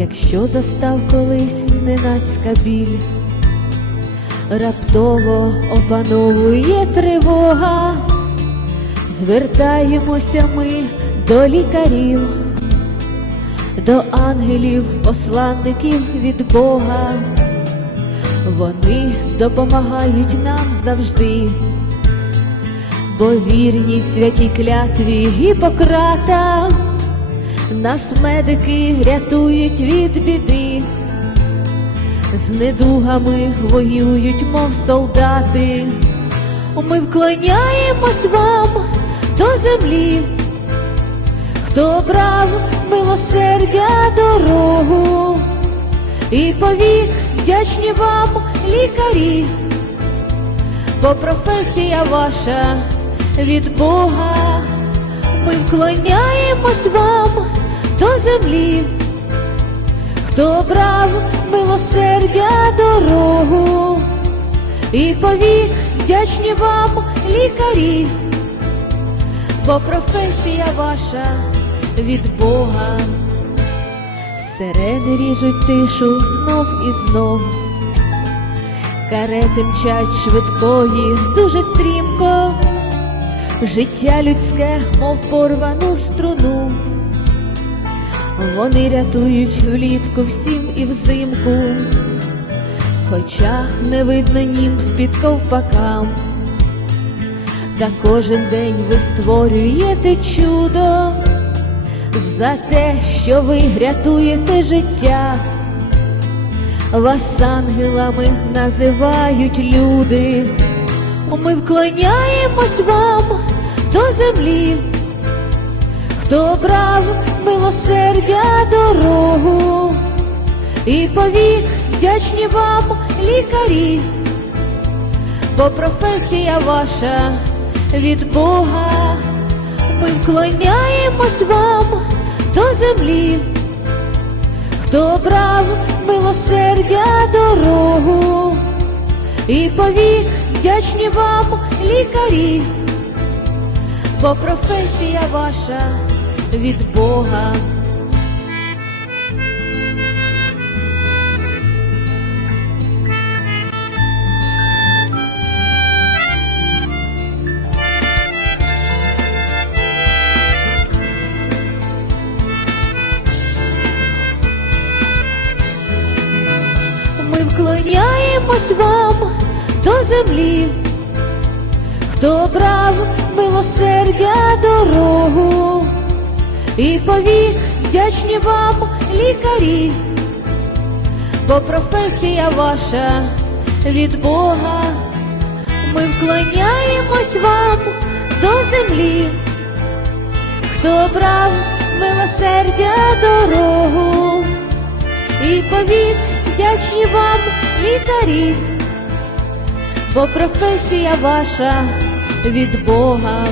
Якщо застав колись зненацька біль, раптово опановує тривога, звертаємося ми до лікарів, до ангелів, посланників від Бога. Вони допомагають нам завжди, бо вірні святій клятві Гіппократа нас медики рятують від біди, з недугами воюють, мов солдати. Ми вклоняємось вам до землі, хто брав милосердя дорогу, і повік вдячні вам лікарі, бо професія ваша від Бога. Ми вклоняємось вам до землі, хто брав милосердя дорогу, і повік вдячні вам лікарі, бо професія ваша від Бога. Сирени ріжуть тишу знов і знов, карети мчать швидкої, дуже стрімко. Життя людське, мов порвану струну, вони рятують влітку всім і взимку, хоча не видно нім з-під ковпакам, та кожен день ви створюєте чудо за те, що ви рятуєте життя. Вас ангелами називають люди. Ми вклоняємось вам до землі, хто брав милосердя дорогу, і повік вдячні вам лікарі, бо професія ваша від Бога. Ми вклоняємось вам до землі, хто брав милосердя дорогу, і повік вдячні вам лікарі, бо професія ваша від Бога. Вклоняємось вам до землі, хто брав милосердя дорогу, і повік вдячні вам лікарі, бо професія ваша від Бога. Ми вклоняємось вам до землі, хто брав милосердя дорогу, і повік вдячні вам лікарі, бо професія ваша від Бога.